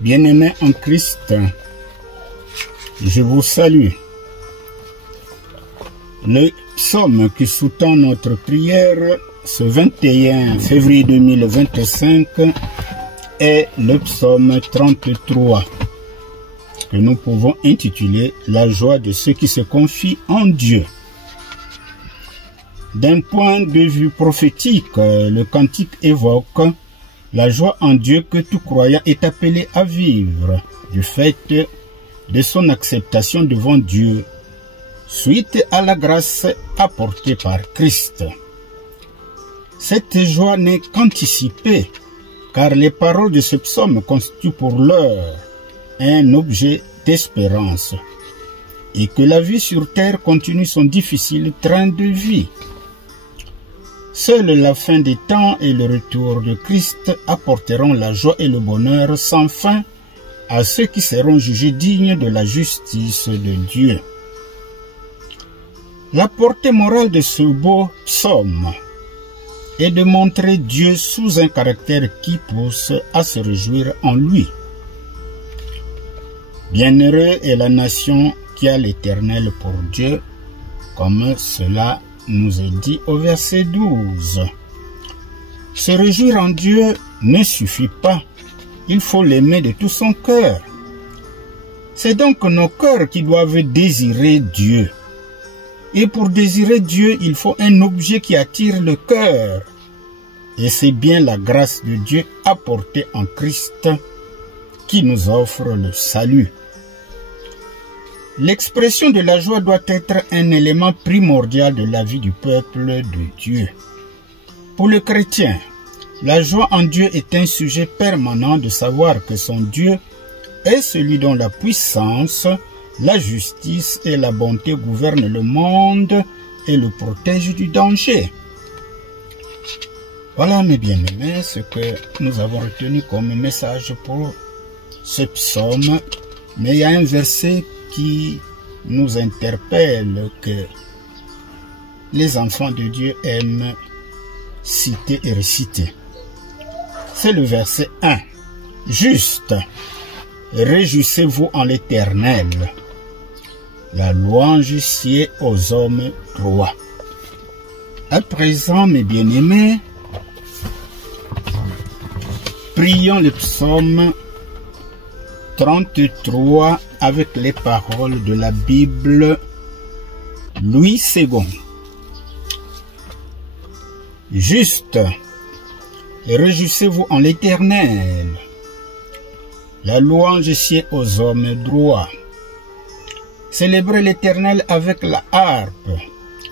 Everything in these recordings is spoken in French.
Bien-aimés en Christ, je vous salue. Le psaume qui sous-tend notre prière ce 21 février 2025 est le psaume 33, que nous pouvons intituler « La joie de ceux qui se confient en Dieu ». D'un point de vue prophétique, le cantique évoque la joie en Dieu que tout croyant est appelé à vivre, du fait de son acceptation devant Dieu, suite à la grâce apportée par Christ. Cette joie n'est qu'anticipée, car les paroles de ce psaume constituent pour l'heure un objet d'espérance, et que la vie sur terre continue son difficile train de vie. Seule la fin des temps et le retour de Christ apporteront la joie et le bonheur sans fin à ceux qui seront jugés dignes de la justice de Dieu. La portée morale de ce beau psaume est de montrer Dieu sous un caractère qui pousse à se réjouir en lui. Bienheureux est la nation qui a l'Éternel pour Dieu, comme cela nous est dit au verset 12. Se réjouir en Dieu ne suffit pas, il faut l'aimer de tout son cœur. C'est donc nos cœurs qui doivent désirer Dieu. Et pour désirer Dieu, il faut un objet qui attire le cœur. Et c'est bien la grâce de Dieu apportée en Christ qui nous offre le salut. L'expression de la joie doit être un élément primordial de la vie du peuple de Dieu. Pour le chrétien, la joie en Dieu est un sujet permanent de savoir que son Dieu est celui dont la puissance, la justice et la bonté gouvernent le monde et le protègent du danger. Voilà mes bien-aimés ce que nous avons retenu comme message pour ce psaume. Mais il y a un verset qui nous interpelle, que les enfants de Dieu aiment citer et réciter. C'est le verset 1. Juste, réjouissez-vous en l'Éternel. La louange sied aux hommes droits. À présent, mes bien-aimés, prions le psaume 33 avec les paroles de la Bible Louis II. Juste, réjouissez-vous en l'Éternel. La louange sied aux hommes droits. Célébrez l'Éternel avec la harpe.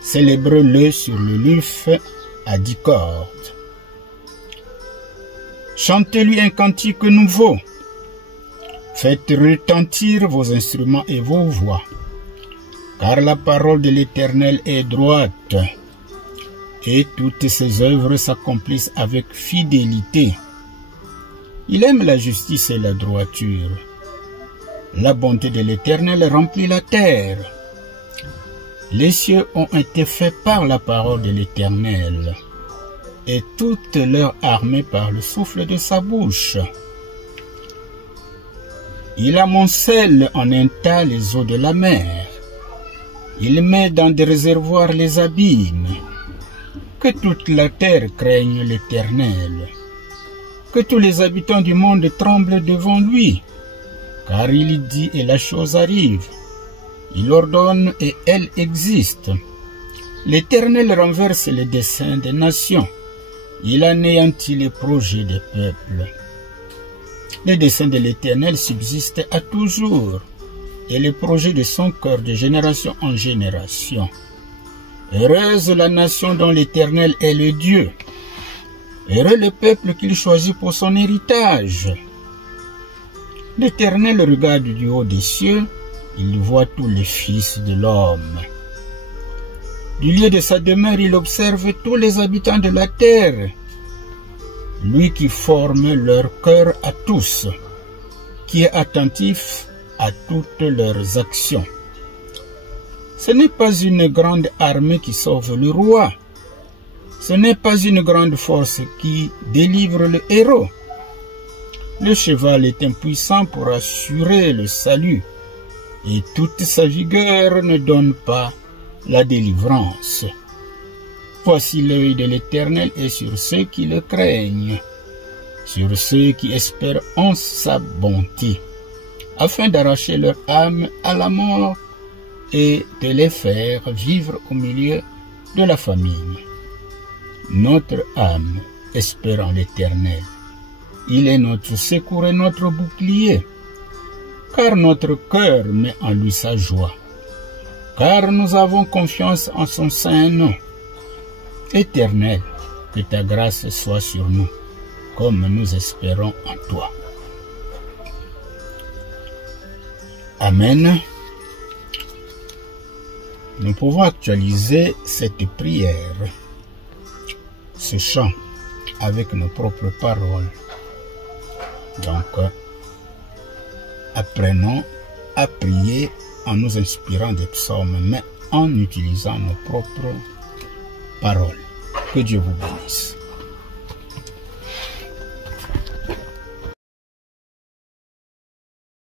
Célébrez-le sur le luth à 10 cordes. Chantez-lui un cantique nouveau. Faites retentir vos instruments et vos voix, car la parole de l'Éternel est droite, et toutes ses œuvres s'accomplissent avec fidélité. Il aime la justice et la droiture. La bonté de l'Éternel remplit la terre. Les cieux ont été faits par la parole de l'Éternel, et toute leur armée par le souffle de sa bouche. Il amoncelle en un tas les eaux de la mer. Il met dans des réservoirs les abîmes. Que toute la terre craigne l'Éternel. Que tous les habitants du monde tremblent devant lui. Car il dit et la chose arrive. Il ordonne et elle existe. L'Éternel renverse les desseins des nations. Il anéantit les projets des peuples. Les desseins de l'Éternel subsistent à toujours, et les projets de son cœur de génération en génération. Heureuse la nation dont l'Éternel est le Dieu. Heureux le peuple qu'il choisit pour son héritage. L'Éternel regarde du haut des cieux, il voit tous les fils de l'homme. Du lieu de sa demeure, il observe tous les habitants de la terre. Lui qui forme leur cœur à tous, qui est attentif à toutes leurs actions. Ce n'est pas une grande armée qui sauve le roi. Ce n'est pas une grande force qui délivre le héros. Le cheval est impuissant pour assurer le salut, et toute sa vigueur ne donne pas la délivrance. Voici l'œil de l'Éternel est sur ceux qui le craignent, sur ceux qui espèrent en sa bonté, afin d'arracher leur âme à la mort et de les faire vivre au milieu de la famine. Notre âme espère en l'Éternel. Il est notre secours et notre bouclier, car notre cœur met en lui sa joie, car nous avons confiance en son saint nom. Éternel, que ta grâce soit sur nous, comme nous espérons en toi. Amen. Nous pouvons actualiser cette prière, ce chant, avec nos propres paroles. Donc, apprenons à prier en nous inspirant des psaumes, mais en utilisant nos propres paroles. Que Dieu vous bénisse.